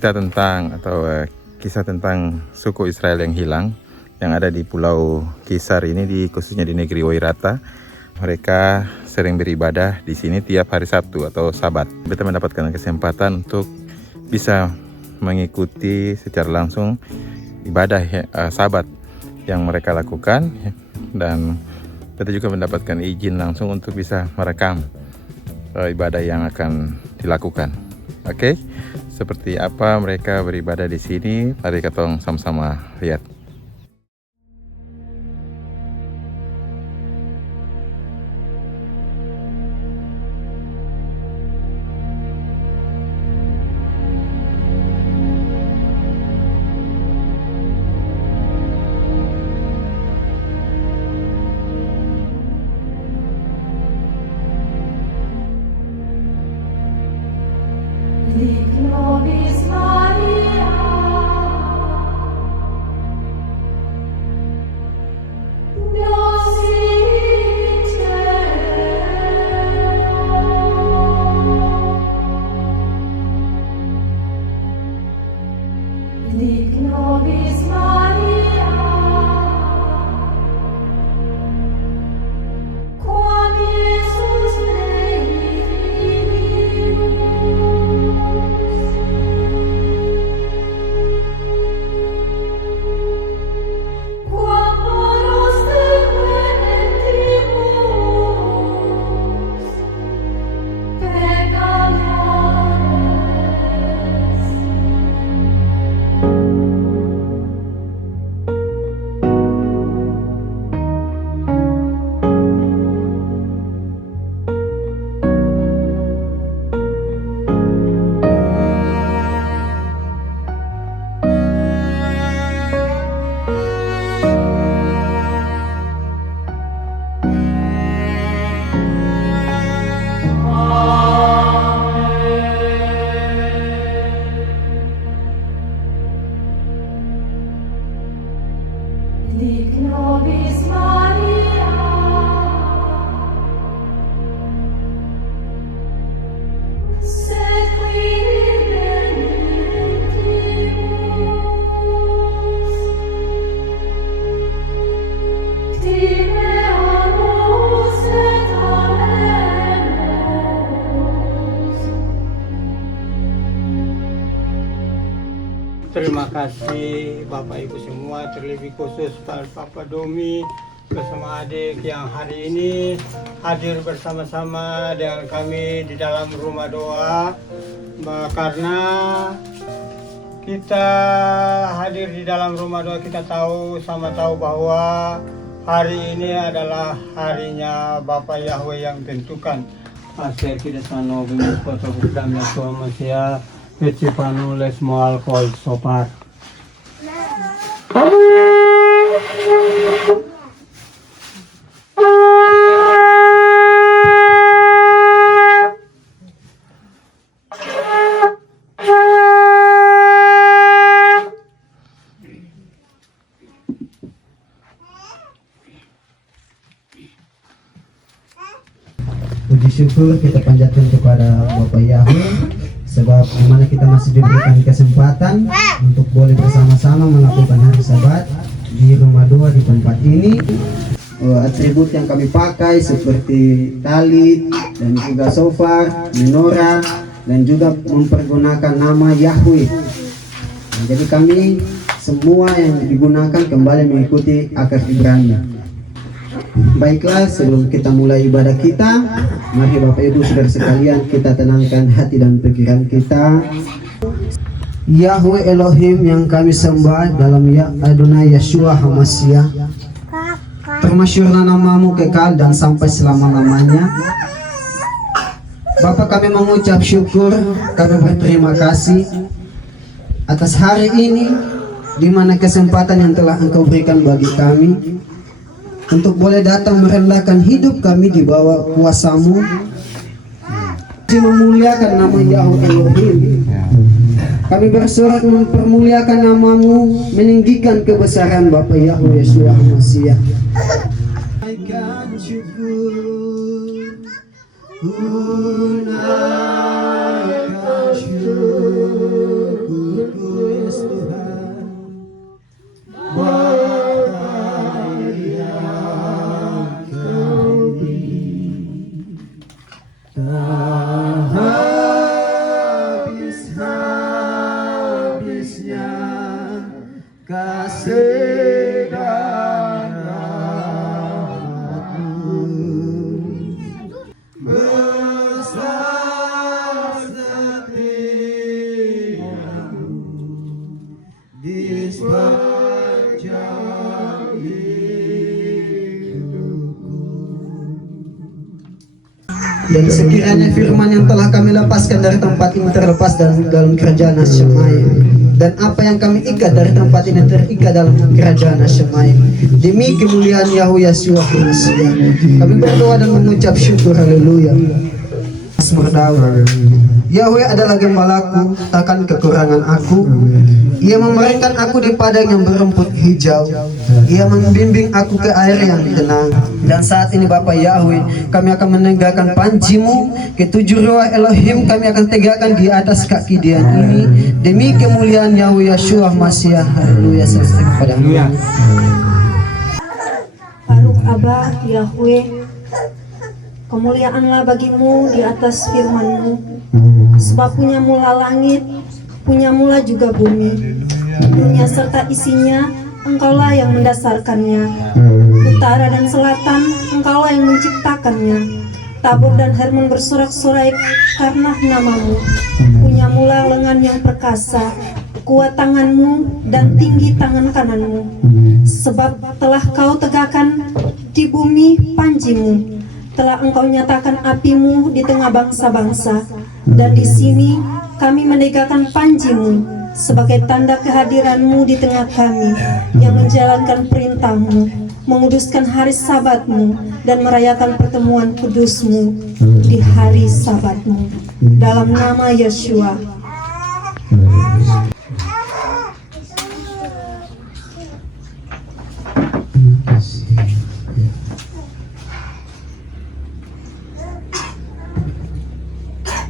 cerita tentang atau kisah tentang suku Israel yang hilang yang ada di Pulau Kisar ini, khususnya di negeri Wairata. Mereka sering beribadah di sini tiap hari Sabtu atau Sabat. Kita mendapatkan kesempatan untuk bisa mengikuti secara langsung ibadah Sabat yang mereka lakukan, dan kita juga mendapatkan izin langsung untuk bisa merekam ibadah yang akan dilakukan. Oke, seperti apa mereka beribadah di sini? Mari kita sama-sama lihat. Terima kasih Bapak Ibu semua, terlebih khusus Bapak Domi bersama adik yang hari ini hadir bersama-sama dengan kami di dalam rumah doa. Karena kita hadir di dalam rumah doa, kita sama tahu bahwa hari ini adalah harinya Bapak Yahweh yang tentukan. Asyik kita sano bimbing kota budamnya Tuhan Masia. Kecil panules moal kol sopar. Puji syukur kita panjatkan kepada Bapak Yahweh, sebab dimana kita masih diberikan kesempatan untuk boleh bersama-sama melakukan hari Sabat di rumah doa di tempat ini. Atribut yang kami pakai seperti talit dan juga shofar, menorah, dan juga mempergunakan nama Yahweh. Jadi kami semua yang digunakan kembali mengikuti akar Ibrani. Baiklah, sebelum kita mulai ibadah kita, mari Bapak Ibu Saudara sekalian kita tenangkan hati dan pikiran kita. Yahweh Elohim yang kami sembah dalam Adonai Yeshua HaMashiach, termasyurlah namamu kekal dan sampai selama-lamanya. Bapak, kami mengucap syukur, kami berterima kasih atas hari ini, di mana kesempatan yang telah Engkau berikan bagi kami untuk boleh datang merendahkan hidup kami di bawah kuasa-Mu, memuliakan nama Yahweh Elohim. Kami bersorak mempermuliakan nama-Mu, meninggikan kebesaran Bapa Yahweh Yeshua HaMashiach. Unaikan syukur Dan sekiranya firman yang telah kami lepaskan dari tempat ini terlepas dalam kerajaan Hasyemayim, dan apa yang kami ikat dari tempat ini terikat dalam kerajaan Hasyemayim, demi kemuliaan Yahweh Yeshua Hamasiah. Kami berdoa dan mengucap syukur. Haleluya. Mazmur Daud. Yahweh adalah gembalaku, takkan kekurangan aku. Ia memeringkan aku di padang yang berumput hijau. Ia membimbing aku ke air yang tenang. Dan saat ini Bapa Yahweh, kami akan menegakkan panji-Mu, ketujuh ruah Elohim kami akan tegakkan di atas kaki Dian ini, demi kemuliaan Yahweh Yeshua Hamasiah. Haleluya. Selesai kepada Baruch Abah Yahweh, kemuliaanlah bagimu di atas firman-Mu, sebab punya mula langit, punya mula juga bumi, dunia serta isinya, Engkaulah yang mendasarkannya. Utara dan selatan, Engkaulah yang menciptakannya. Tabor dan Hermon bersorak-sorai karena nama-Mu. Punya mula lengan yang perkasa, kuat tangan-Mu dan tinggi tangan kanan-Mu. Sebab telah Kau tegakkan di bumi panji-Mu, telah Engkau nyatakan api-Mu di tengah bangsa-bangsa, dan di sini kami menegakkan panji-Mu sebagai tanda kehadiran-Mu di tengah kami, yang menjalankan perintah-Mu, menguduskan hari Sabat-Mu, dan merayakan pertemuan kudus-Mu di hari Sabat-Mu. Dalam nama Yeshua.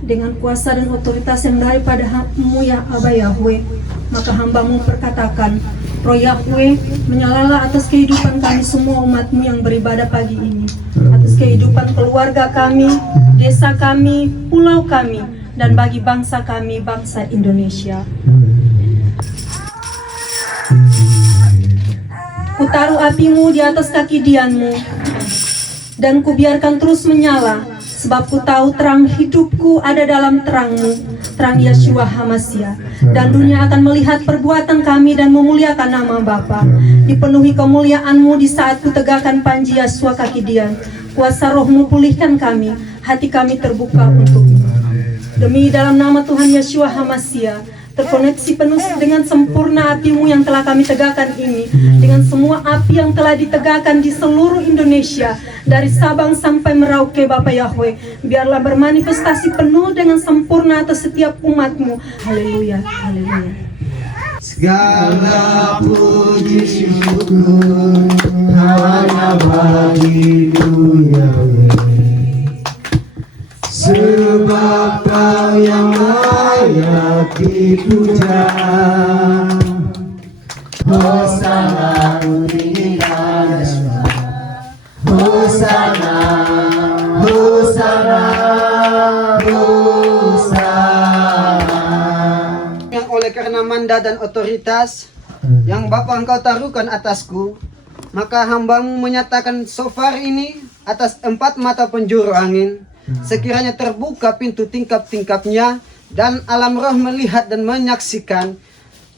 Dengan kuasa dan otoritas yang daripada Mu ya Aba Yahweh, maka hamba-Mu perkatakan, Roh Yahweh menyalalah atas kehidupan kami semua umat-Mu yang beribadah pagi ini, atas kehidupan keluarga kami, desa kami, pulau kami, dan bagi bangsa kami, bangsa Indonesia. Kutaruh api-Mu di atas kaki Dian-Mu, dan kubiarkan terus menyala, sebab ku tahu terang hidupku ada dalam terang-Mu, terang Yeshua Hamasiah. Dan dunia akan melihat perbuatan kami dan memuliakan nama Bapa. Dipenuhi kemuliaan-Mu di saat ku tegakkan panji Yeshua kaki Dian. Kuasa Roh-Mu pulihkan kami, hati kami terbuka untuk-Mu. Demi dalam nama Tuhan Yeshua Hamasiah, terkoneksi penuh dengan sempurna api-Mu yang telah kami tegakkan ini, dengan semua api yang telah ditegakkan di seluruh Indonesia, dari Sabang sampai Merauke Bapa Yahweh, biarlah bermanifestasi penuh dengan sempurna atas setiap umat-Mu. Haleluya, haleluya. Segala puji syukur hanya bagi-Mu Yahweh, sebab Kau yang layak dipuja. Hosana tinggikan Yeshua, Hosana, Hosana, Hosana. Yang oleh karena mandat dan otoritas yang Bapa Engkau taruhkan atasku, maka hamba-Mu menyatakan shofar ini atas 4 mata penjuru angin. Sekiranya terbuka pintu tingkap-tingkapnya, dan alam roh melihat dan menyaksikan.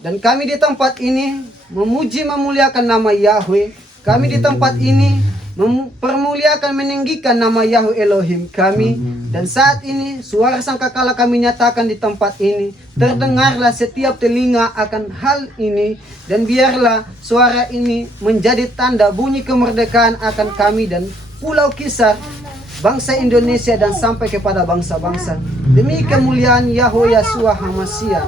Dan kami di tempat ini memuji memuliakan nama Yahweh. Kami di tempat ini mempermuliakan meninggikan nama Yahweh Elohim kami. Dan saat ini suara sangkakala kami nyatakan di tempat ini. Terdengarlah setiap telinga akan hal ini, dan biarlah suara ini menjadi tanda bunyi kemerdekaan akan kami dan Pulau Kisar, bangsa Indonesia, dan sampai kepada bangsa-bangsa. Demi kemuliaan Yahweh Yeshua Hamasiah.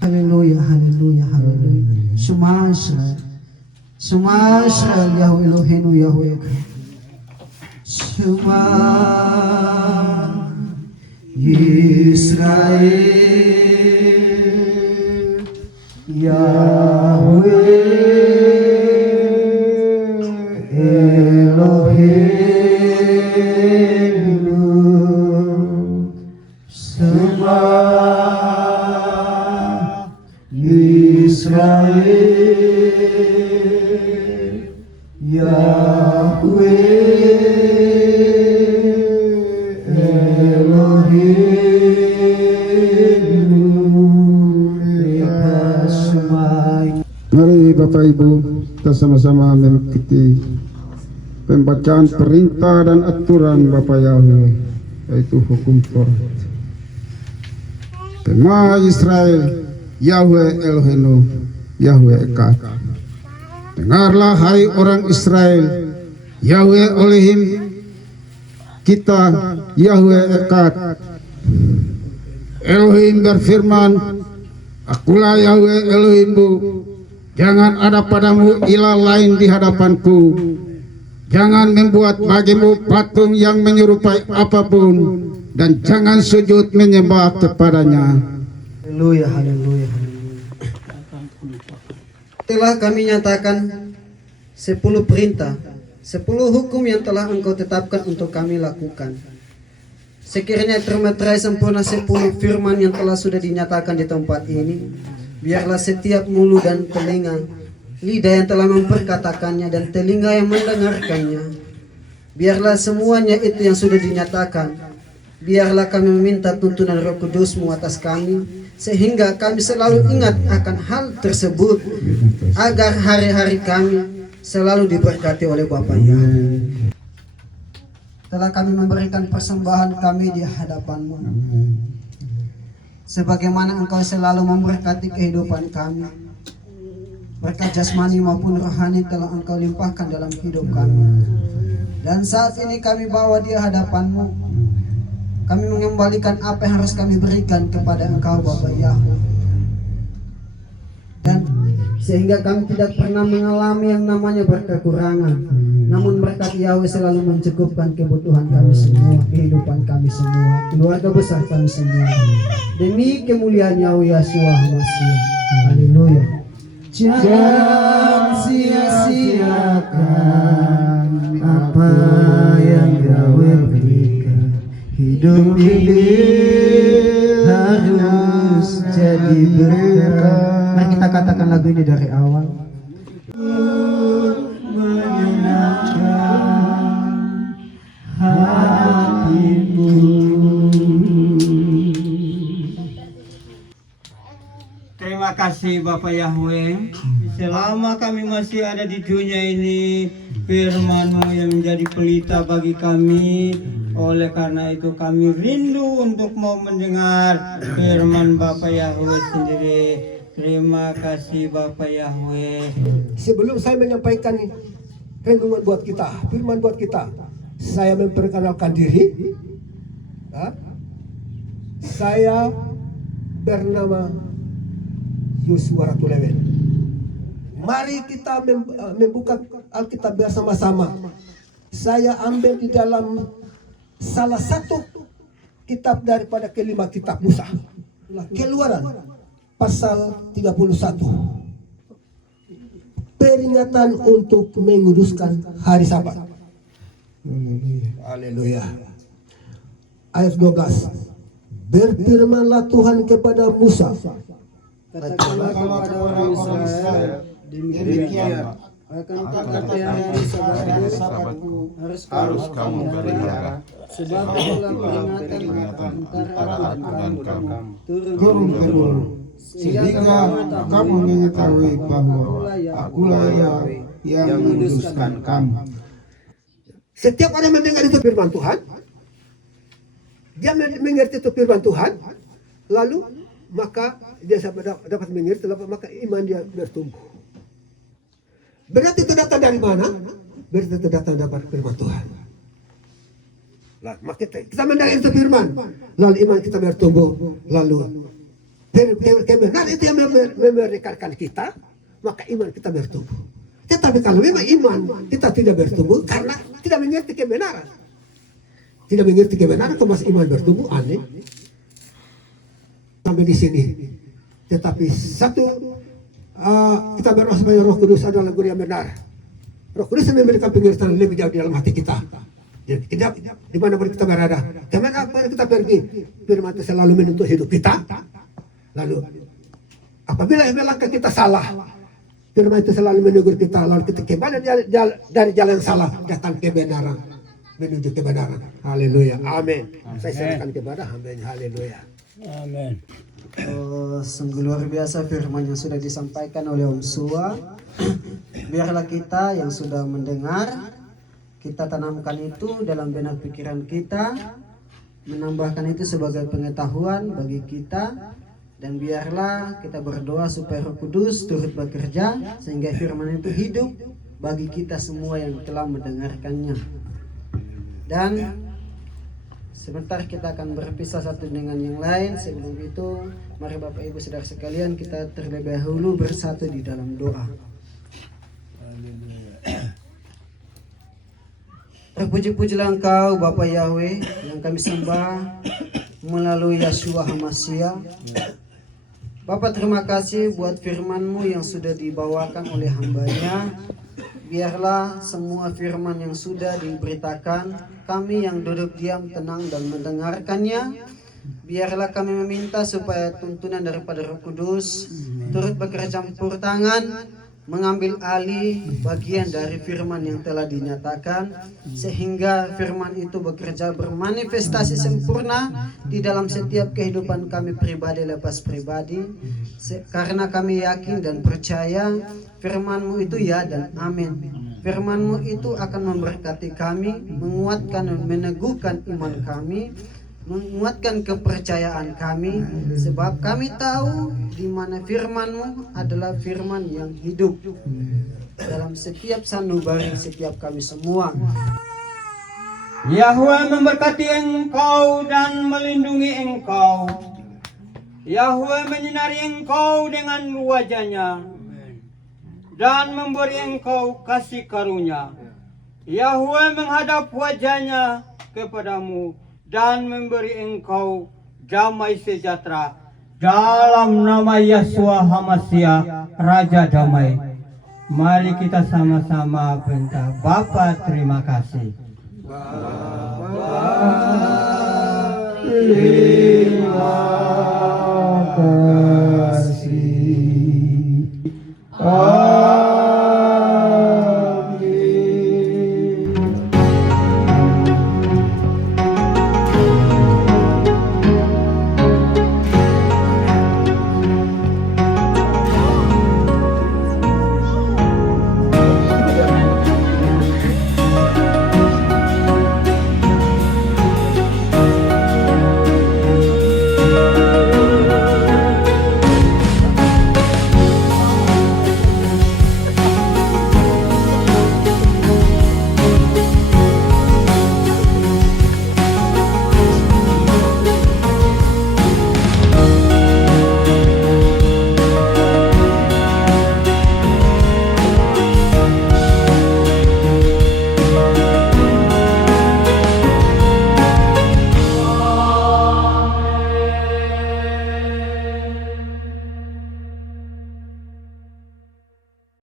Haleluya, haleluya, haleluya. Shema Israel, Shema Israel, Yahweh Eloheinu, Yahweh. Shema Israel, Yahweh Israel, Yahweh Elohim Yahshua. Mari Bapak Ibu kita sama-sama mengikuti pembacaan perintah dan aturan Bapak Yahweh, yaitu hukum Taurat. Tema Israel, Yahweh Elohenu, Yahweh Echad. Dengarlah hai orang Israel, Yahweh Elohim kita, Yahweh Echad. Elohim berfirman, akulah Yahweh Elohimmu, jangan ada padamu ilah lain di hadapanku. Jangan membuat bagimu patung yang menyerupai apapun, dan jangan sujud menyembah kepadanya. Haleluya, haleluya, haleluya. Telah kami nyatakan 10 perintah, 10 hukum yang telah Engkau tetapkan untuk kami lakukan. Sekiranya termeterai sempurna 10 firman yang telah sudah dinyatakan di tempat ini, biarlah setiap mulut dan telinga, lidah yang telah memperkatakannya dan telinga yang mendengarkannya, biarlah semuanya itu yang sudah dinyatakan. Biarlah kami meminta tuntunan Roh Kudus-Mu atas kami, sehingga kami selalu ingat akan hal tersebut, agar hari-hari kami selalu diberkati oleh Bapa Yahweh. Telah kami memberikan persembahan kami di hadapan-Mu, sebagaimana Engkau selalu memberkati kehidupan kami. Berkat jasmani maupun rohani telah Engkau limpahkan dalam hidup kami. Dan saat ini kami bawa di hadapan-Mu. Kami mengembalikan apa yang harus kami berikan kepada Engkau Bapa Yahweh. Dan sehingga kami tidak pernah mengalami yang namanya berkekurangan. Namun berkat Yahweh selalu mencukupkan kebutuhan kami semua, kehidupan kami semua, keluarga besar kami semua. Demi kemuliaan Yahweh Yeshua HaMashiach. Haleluya. Jangan sia-siakan apa yang Yahweh berikan. Hidup ini harus jadi berkah. Mari kita katakan lagu ini dari awal. Menyenangkan hatimu. Terima kasih Bapak Yahweh. Selama kami masih ada di dunia ini, firman-Mu yang menjadi pelita bagi kami. Oleh karena itu kami rindu untuk mau mendengar firman Bapak Yahweh sendiri. Terima kasih Bapak Yahweh. Sebelum saya menyampaikan renungan buat kita, firman buat kita, saya memperkenalkan diri. Saya bernama Yosua Ratulewen. Mari kita membuka Alkitab bersama-sama. Saya ambil di dalam salah satu kitab daripada kelima kitab Musa, Keluaran pasal 31. Peringatan untuk menguduskan hari Sabat. Haleluya. Ayat 12. Berfirmanlah Tuhan kepada Musa, Katakanlah kepada orang Israel, demikian akan hari Sabatku harus kamu pelihara, sebab itulah peringatan antara aku dan kamu turun temurun, sehingga kamu mengetahui bahwa akulah Yahweh yang menguduskan kamu. setiap orang mendengar itu firman Tuhan, dia mengerti itu firman Tuhan, lalu maka dia dapat mengerti, maka iman dia bertumbuh. Berarti itu datang dari mana? Berarti itu datang dari firman Tuhan. Nah, maka kita mendengar itu firman, lalu iman kita bertumbuh, lalu kebenaran itu yang memerdekakan kita, maka iman kita bertumbuh. Tetapi kalau memang iman kita tidak bertumbuh karena tidak mengerti kebenaran, tidak mengerti kebenaran, kok masih iman bertumbuh, aneh. Sampai di sini. Tetapi satu, kita berdoa supaya Roh Kudus adalah guru yang benar. Roh Kudus yang memberikan pengertian lebih jauh di dalam hati kita. Di mana pun kita berada, kemana pun kita pergi, firman itu selalu menuntut hidup kita. Lalu Apabila langkah kita salah, firman itu selalu menegur kita, lalu kita kembali dari jalan yang salah, datang kebenaran, menuju kebenaran. Haleluya, amin. Saya serahkan kepada hamba, haleluya. Amin. Oh, sungguh luar biasa firman yang sudah disampaikan oleh Om Sua. Biarlah kita yang sudah mendengar, kita tanamkan itu dalam benak pikiran kita, menambahkan itu sebagai pengetahuan bagi kita, dan biarlah kita berdoa supaya Roh Kudus turut bekerja sehingga firman itu hidup bagi kita semua yang telah mendengarkannya. Dan sebentar kita akan berpisah satu dengan yang lain. Sebelum itu, mari Bapak Ibu Saudara sekalian, kita terlebih dahulu bersatu di dalam doa. Terpuji-pujilah Engkau Bapa Yahweh yang kami sembah melalui Yeshua HaMashiach. Bapak, terima kasih buat firman-Mu yang sudah dibawakan oleh hamba-Nya. Biarlah semua firman yang sudah diberitakan, kami yang duduk diam tenang dan mendengarkannya. Biarlah kami meminta supaya tuntunan daripada Roh Kudus turut bekerja campur tangan, mengambil alih bagian dari firman yang telah dinyatakan, sehingga firman itu bekerja bermanifestasi sempurna di dalam setiap kehidupan kami pribadi lepas pribadi, karena kami yakin dan percaya firman-Mu itu ya dan amin. Firman-Mu itu akan memberkati kami, menguatkan dan meneguhkan iman kami, menguatkan kepercayaan kami, sebab kami tahu di mana firman-Mu adalah firman yang hidup dalam setiap sanubari setiap kami semua. Yahweh memberkati engkau dan melindungi engkau. Yahweh menyinari engkau dengan wajah-Nya dan memberi engkau kasih karunia. Yahweh menghadap wajah-Nya kepadamu dan memberi engkau damai sejahtera. Dalam nama Yeshua HaMashiach, Raja Damai. Mari kita sama-sama minta. Bapa, terima kasih. Bapa, terima